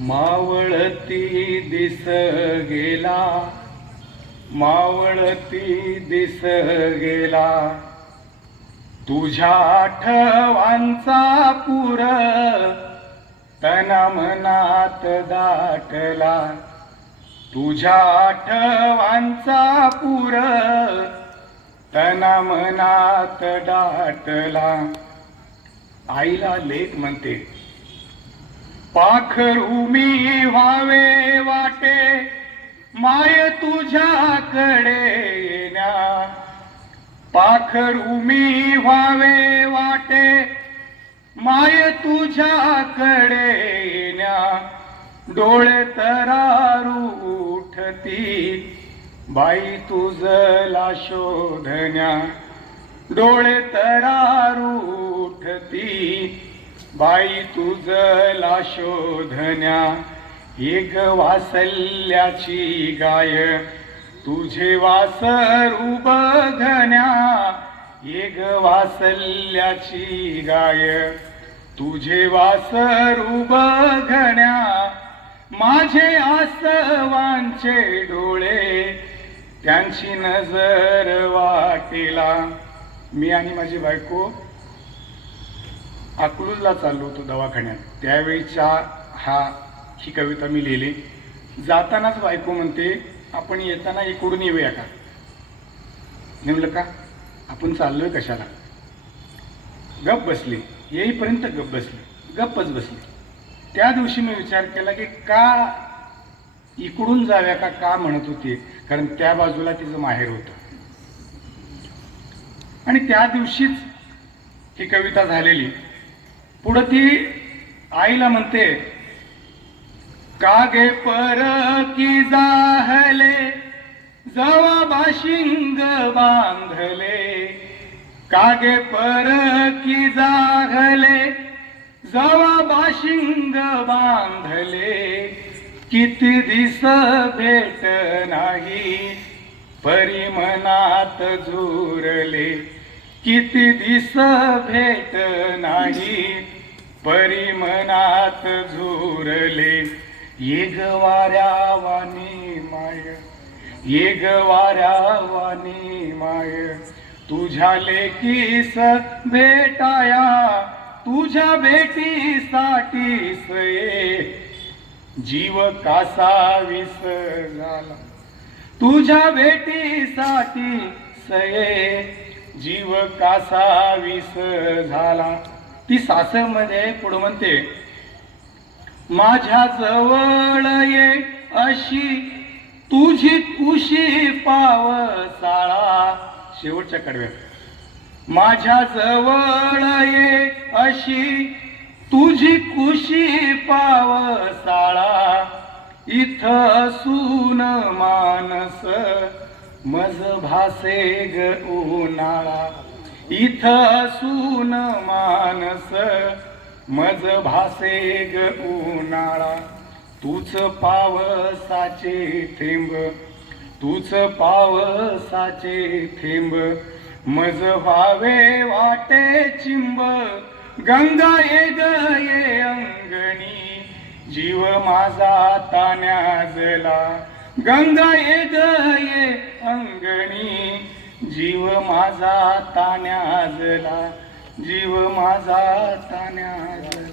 मावळती दिस गेला मावळती दिस गेला. तुझ्या आठवांचा पुर तना मनात दाटला. तुझ्या आठवांचा पुर तना मनात दाटला. आईला लेख म्हणते पाखर उमी व्हावे वाटे माय तुझ्याकडे येण्या. पाखर उमी व्हावे वाटे माय तुझ्याकडे येण्या. डोळे तरारू उठती बाई तुझला शोधण्या. डोळे तरारू उठती बाई तुझला शोधण्या एक वासल्याची गाय. तुझे वासरू उबघण्या एक वासल्याची गाय. तुझे वासर उबघण्या माझे आसवांचे डोळे त्यांची नजर वाटेला. मी आणि माझी बायको अकलूजला चाललो होतो दवाखान्यात. त्यावेळीच्या हा ही कविता मी लिहिली. जातानाच बायको म्हणते आपण येताना इकडून येऊया का? नेमलं का? आपण चाललोय कशाला? गप बसले. येईपर्यंत गप बसली. गप्पच बसली. त्या दिवशी मी विचार केला की का इकडून जाव्या का का? म्हणत होती. कारण त्या बाजूला तिचं माहेर होतं. आणि त्या दिवशीच ही कविता झालेली. पुढं ती आईला म्हणते कागे पर की जाहले जवा बाशिंग बांधले. कागे पर की जाहले जवा बाशिंग बांधले. किती दिस भेट नाही परिमनात झुरले. किती दिस भेट नाही परिमनात झुरले ये वाऱ्या वाणी माय ये वाऱ्या वाणी माय. तुझ्या लेकीस भेटाया तुझ्या भेटीसाठी सये. जीव कासा विस झाला तुझ्या भेटीसाठी सये. जीव कासा विस झाला ती सासरमध्ये पुढे म्हणते माझ्या जवळ ये अशी तुझी कुशी पावसाळा शेवटच्या कडव्यात. माझ्या जवळ ये अशी तुझी कुशी पावसाळा इथ सून मानस मज भासे ग उन्हाळा. इथ सून मानस मज भासे ग उन्हाळा. तूच पावसाचे थेंब तूच पावसाचे थेंब. मज व्हावे वाटे चिंब गंगा ये ग ये अंगणी. जीव माझा तान्याजला गंगा ये ग ये अंगणी. जीव माझा तान्याजला जीव माझा तान्याजला